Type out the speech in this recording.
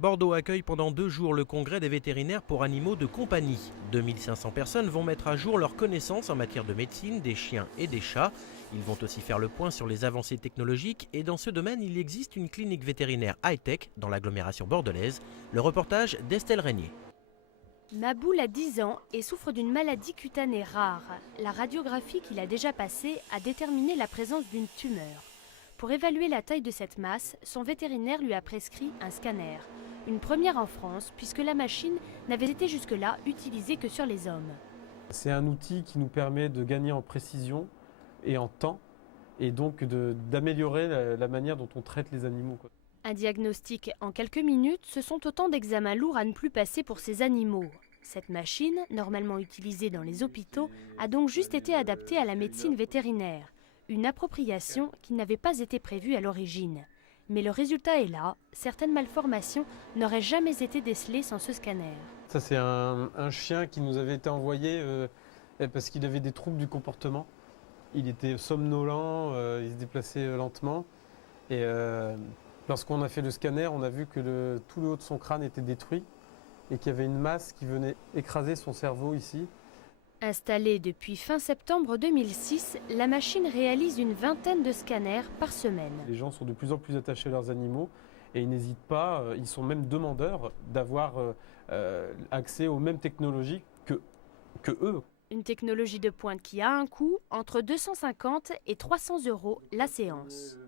Bordeaux accueille pendant 2 jours le congrès des vétérinaires pour animaux de compagnie. 2500 personnes vont mettre à jour leurs connaissances en matière de médecine des chiens et des chats. Ils vont aussi faire le point sur les avancées technologiques et dans ce domaine, il existe une clinique vétérinaire high-tech dans l'agglomération bordelaise. Le reportage d'Estelle Régnier. Maboul a 10 ans et souffre d'une maladie cutanée rare. La radiographie qu'il a déjà passée a déterminé la présence d'une tumeur. Pour évaluer la taille de cette masse, son vétérinaire lui a prescrit un scanner. Une première en France, puisque la machine n'avait été jusque-là utilisée que sur les hommes. C'est un outil qui nous permet de gagner en précision et en temps, et donc d'améliorer la manière dont on traite les animaux. Un diagnostic en quelques minutes, ce sont autant d'examens lourds à ne plus passer pour ces animaux. Cette machine, normalement utilisée dans les hôpitaux, a donc juste été adaptée à la médecine vétérinaire. Une appropriation qui n'avait pas été prévue à l'origine. Mais le résultat est là, certaines malformations n'auraient jamais été décelées sans ce scanner. Ça c'est un chien qui nous avait été envoyé parce qu'il avait des troubles du comportement. Il était somnolent, il se déplaçait lentement. Et lorsqu'on a fait le scanner, on a vu que tout le haut de son crâne était détruit et qu'il y avait une masse qui venait écraser son cerveau ici. Installée depuis fin septembre 2006, la machine réalise une vingtaine de scanners par semaine. Les gens sont de plus en plus attachés à leurs animaux et ils n'hésitent pas, ils sont même demandeurs d'avoir accès aux mêmes technologies que eux. Une technologie de pointe qui a un coût entre 250 et 300 € la séance.